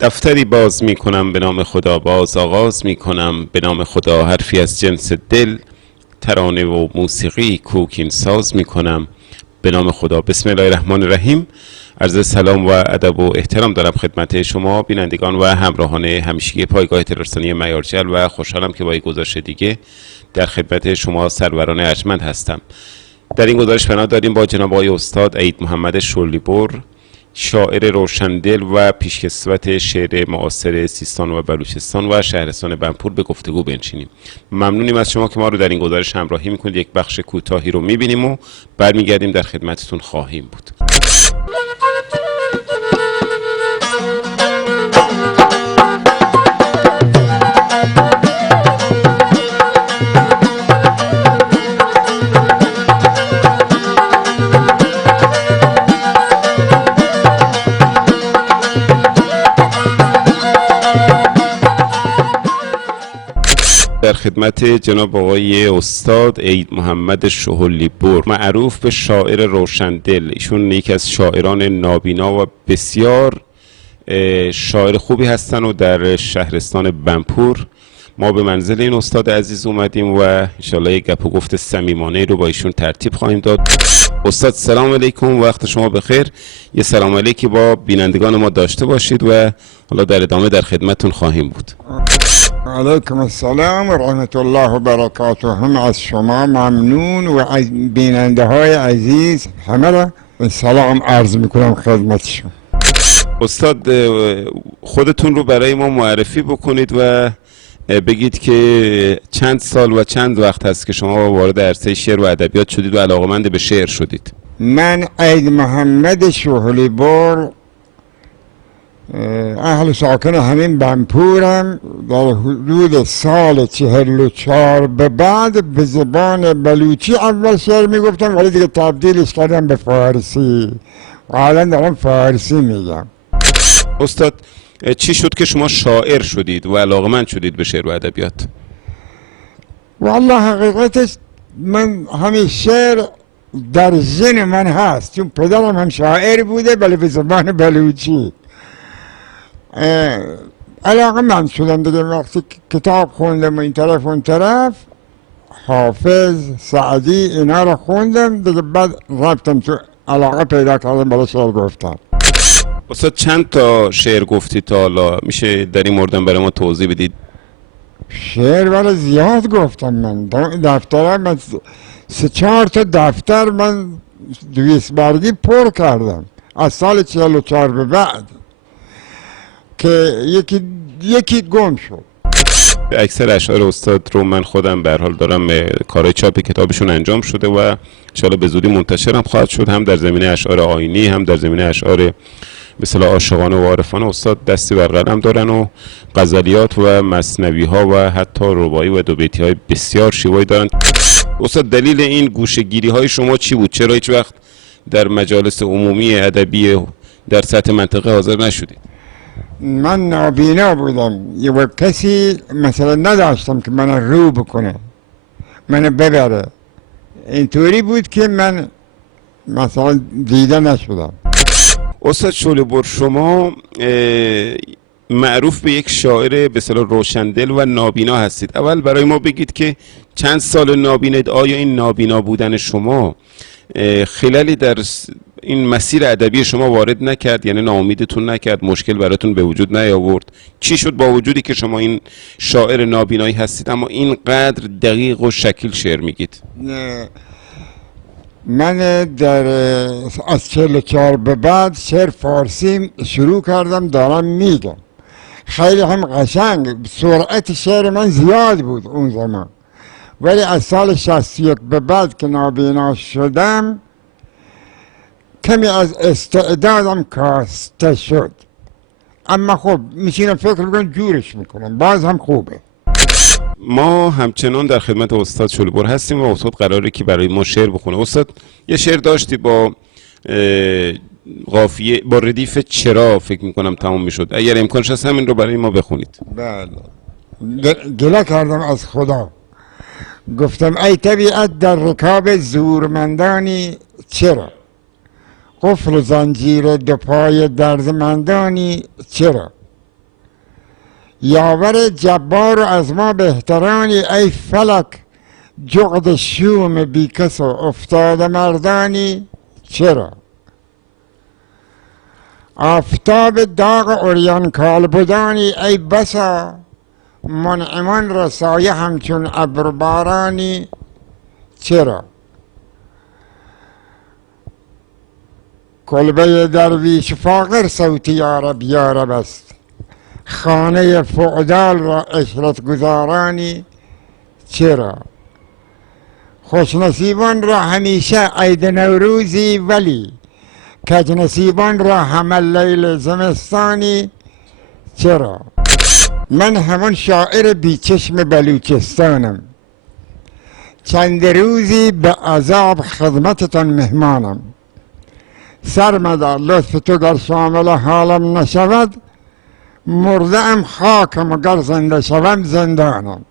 دفتری باز می کنم به نام خدا، باز آغاز می کنم به نام خدا. حرفی از جنس دل، ترانه و موسیقی کوکین ساز می کنم به نام خدا. بسم الله الرحمن الرحیم. عرض سلام و ادب و احترام دارم خدمت شما بینندگان و همراهان همیشگی پایگاه تلویزیونی معیارجل و خوشحالم که با یک گزارش دیگه در خدمت شما سروران ارجمند هستم. در این گزارش بنا داریم با جناب آقای استاد عید محمد شلیبر، شاعر روشندل و پیشکسوت شعر معاصر سیستان و بلوچستان و شهرستان بنپور به گفتگو بنشینیم. ممنونیم از شما که ما رو در این گزارش همراهی میکنید. یک بخش کوتاهی رو میبینیم و برمیگردیم در خدمتتون خواهیم بود. در خدمت جناب آقای استاد عید محمد شلیبر، معروف به شاعر روشندل. ایشون یکی از شاعران نابینا و بسیار شاعر خوبی هستن و در شهرستان بنپور ما به منزل این استاد عزیز اومدیم و انشالله یک گپ و گفت صمیمانه رو با ایشون ترتیب خواهیم داد. استاد سلام علیکم، وقت شما بخیر. یه سلام علیکی با بینندگان ما داشته باشید و حالا در ادامه در خدمتتون خواهیم بود. علیکم السلام و رحمت الله و برکاته. هم از شما ممنون و از بیننده های عزیز همه را سلام عرض میکنم خدمتشون. استاد خودتون رو برای ما معرفی بکنید و بگید که چند سال و چند وقت هست که شما وارد عرصه شعر و ادبیات شدید و علاقه‌مند به شعر شدید. من عید محمد شلیبر، اهل ساکن همین بنپورم. در حدود سال 44 به بعد به زبان بلوچی اول شعر میگفتم، ولی دیگه تبدیلش کردم به فارسی و الان دارم فارسی میگم. استاد چی شد که شما شاعر شدید و علاقه‌مند شدید به شعر و ادبیات؟ والله حقیقتش من همین شعر در ذهن من هست، چون پدرم هم شاعر بوده ولی به زبان بلوچی. علاقه من شدم دیگه وقتی کتاب خوندم و این طرف اون طرف، حافظ، سعدی اینا رو خوندم دیگه، بعد رفتم تو علاقه پیدا کردم برای شعر گفتن. استاد چند تا شعر گفتید تا حالا؟ میشه در این مورد برای ما توضیح بدید؟ شعر ولی زیاد گفتم. من دفترم من 3-4 تا دفتر من 200 برگی پر کردم از سال 44 به بعد که یکی گم شد. اکثر اشعار استاد رو من خودم به هر حال دارم کارهای چاپ کتابشون انجام شده و ان شاءالله به زودی منتشر هم خواهد شد، هم در زمینه اشعار آیینی هم در زمینه اشعار مثلا عاشقانه و عارفانه. استاد دستی بر قلم دارن و غزلیات و مثنوی ها و حتی رباعی و دو بیتی های بسیار شیوایی دارن. استاد دلیل این گوشه‌گیری های شما چی بود؟ چرا هیچ وقت در مجالس عمومی ادبی در سطح منطقه حاضر نشدید؟ من نابینا بودم و کسی مثلا نداشتم که من رو بکنه، من ببره. اینطوری بود که من مثلا دیده نشدم. استاد شلیبر، شما معروف به یک شاعر به اصطلاح روشندل و نابینا هستید. اول برای ما بگید که چند سال نابینید، آیا این نابینا بودن شما خلالی در این مسیر ادبی شما وارد نکرد؟ یعنی ناامیدتون نکرد؟ مشکل براتون به وجود نیاورد؟ چی شد با وجودی که شما این شاعر نابینایی هستید اما اینقدر دقیق و شکیل شعر میگید؟ من در از 44 به بعد شعر فارسی شروع کردم دارم میگم. خیلی هم قشنگ، سرعت شعر من زیاد بود اون زمان، ولی از سال 61 به بعد که نابینا شدم کمی از استعدادم کاسته شد. اما خب میشینم فکر میکنم جورش میکنم، باز هم خوبه. ما همچنان در خدمت استاد شلیبر هستیم و استاد قراره که برای ما شعر بخونه. استاد یه شعر داشتی با قافیه، با ردیف چرا فکر میکنم تمام میشد، اگر امکانش هست همین رو برای ما بخونید. بله. گله کردم از خدا، گفتم ای طبیعت در رکاب زورمندانی چرا؟ قفل و زنجیر دو پای دردمندانی چرا؟ یاور جبار و از ما بهترانی، ای فلک جغد شوم بیکس و افتاده مردانی چرا؟ آفتاب داغ عریان کالبدانی، ای بسا منعمان را سایه همچون ابر بارانی چرا؟ کلبه درویش فاقر صوتی یارب یارب است، خانه فعدال را عشرت گزارانی چرا؟ خوشنصیبان را همیشه عید نوروزی، ولی کج نصیبان را همه لیل زمستانی چرا؟ من همان شاعر بیچشم بلوچستانم، چند روزی به عذاب خدمتتان مهمانم. سرمدا لطف تو گر شامل حالم نشود، مرده ام خاکم و گر زنده شوم زندانم.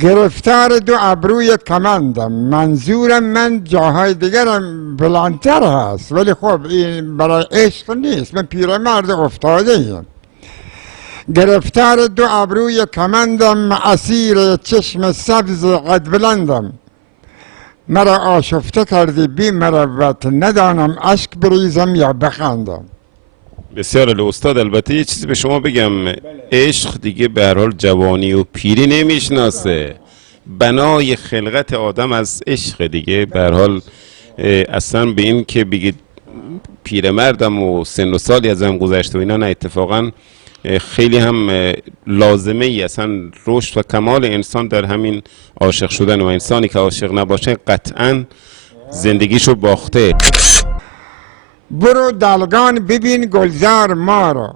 گرفتار دو ابروی کمندم، منظورم من جاهای دیگرم بلندتر هست، ولی خب این برای عشق نیست، من پیرمرد افتاده ایم. گرفتار دو ابروی کمندم، اسیر چشم سبز قد بلندم. مرا آشفته کردی بی مروت، ندانم اشک بریزم یا بخندم. بسیار عالی استاد. البته یه چیزی به شما بگم، عشق دیگه به هر حال جوانی و پیری نمیشناسه. بنای خلقت آدم از عشق دیگه. به هر حال اصلا به این که بگید پیرمردم و سن و سالی ازم گذشته و اینا، نه، اتفاقا خیلی هم لازمه ای. اصلا رشد و کمال انسان در همین عاشق شدن، و انسانی که عاشق نباشه قطعا زندگیشو باخته. برو دلگان ببین گلزار ما را،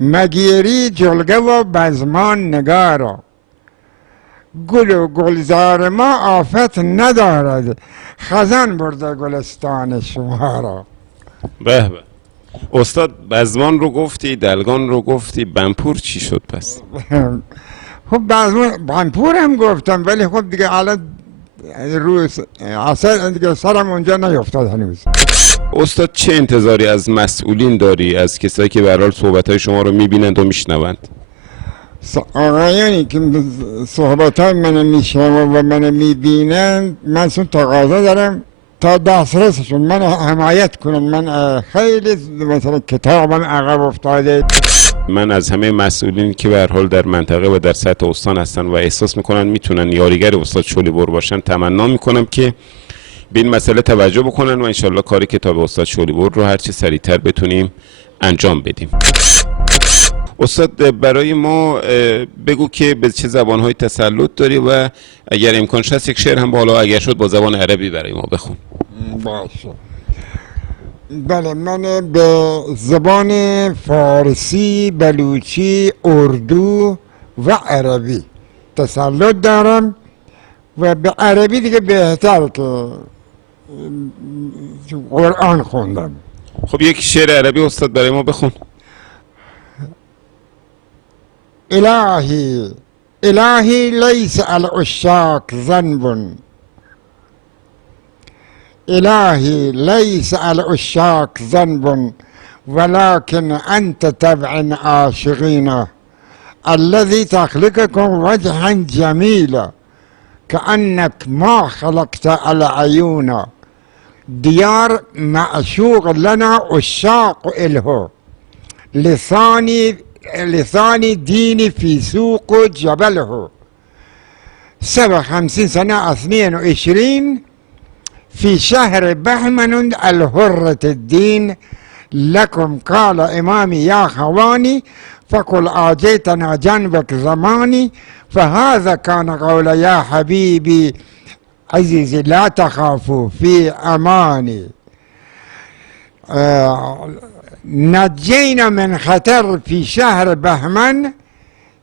مگیری جلگه و بزمان نگارا. گل و گلزار ما آفت ندارد، خزان برده گلستان شما را. به به استاد، بزمان رو گفتی، دلگان رو گفتی، بنپور چی شد پس؟ خب بنپور هم گفتم، ولی خب دیگه الان روز اصلا دیگه سرم اونجا نیفتاد هنوز. استاد چه انتظاری از مسئولین داری، از کسایی که به هر حال صحبت‌های شما رو می‌بینند و میشنوند؟ آقایانی که صحبت‌های منو میشنوند و منو میبینند، من سون تقاضا دارم تا دسترسشون من حمایت کنن. من خیلی مثلا کتابم عقب افتاده. من از همه مسئولین که به هر حال در منطقه و در سطح استان هستن و احساس میکنن میتونن یاریگر استاد شلیبر باشن، تمنا میکنم که به این مسئله توجه بکنن و انشالله کار کتاب استاد شلیبر رو هرچی سریعتر بتونیم انجام بدیم. استاد برای ما بگو که به چه زبان‌های تسلط داری و اگر امکانش هست یک شعر هم بالا اگر شد با زبان عربی برای ما بخون. باشه. بله، من به زبان فارسی، بلوچی، اردو و عربی تسلط دارم و به عربی دیگه بهتر که قرآن خوندم. خب یک شعر عربی استاد برای ما بخون. الهی الهی لیس العشاق ذنب، الهی لیس العشاق ذنب ولكن انت تبع عاشقین، الذي تخلقكم وجها جميلا كأنك ما خلقت العيون. ديار معشوق لنا عشاق إله، لساني ديني في سوق جبله. 57 سنة 22 في شهر بهمن الحرة الدين، لكم قال إمامي يا خواني فقل آجيتنا جنبك زماني، فهذا كان قول يا حبيبي عزيزي لا تخافوا في أماني. نجينا من خطر في شهر بهمن،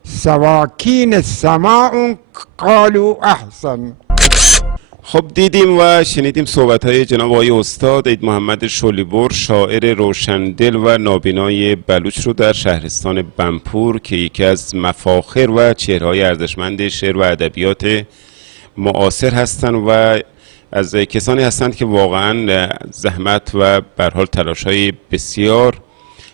سواكين السماء قالوا أحسن. خب دیدیم و شنیدیم صحبت‌های جناب آقای استاد عید محمد شلیبر، شاعر روشندل و نابینای بلوچ رو در شهرستان بنپور که یکی از مفاخر و چهره‌های ارزشمند شعر و ادبیات معاصر هستند و از کسانی هستند که واقعا زحمت و به هر حال تلاش‌های بسیار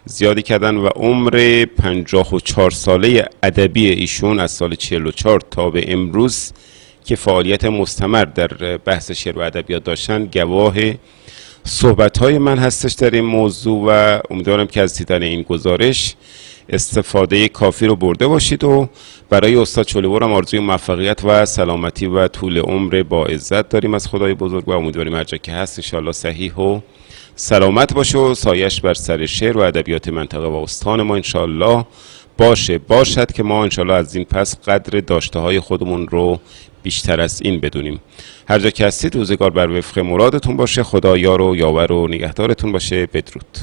زیادی کردن و عمر 54 ساله ادبی ایشون از سال 44 تا به امروز که فعالیت مستمر در بحث شعر و ادبیات داشتن گواه صحبت‌های من هستش در این موضوع و امیدوارم که از دیدن این گزارش استفاده کافی رو برده باشید و برای استاد چلوور هم آرزوی موفقیت و سلامتی و طول عمر با عزت داریم از خدای بزرگ و امیدواریم هر جا که هست انشاءالله صحیح و سلامت باشه و سایش بر سر شعر و ادبیات منطقه و استان ما انشاءالله باشد که ما انشاءالله از این پس قدر داشته های خودمون رو بیشتر از این بدونیم. هر جا که هستید روزگار بر وفق مرادتون باشه. خدا یار و یاور و نگهدارتون باشه. بدرود.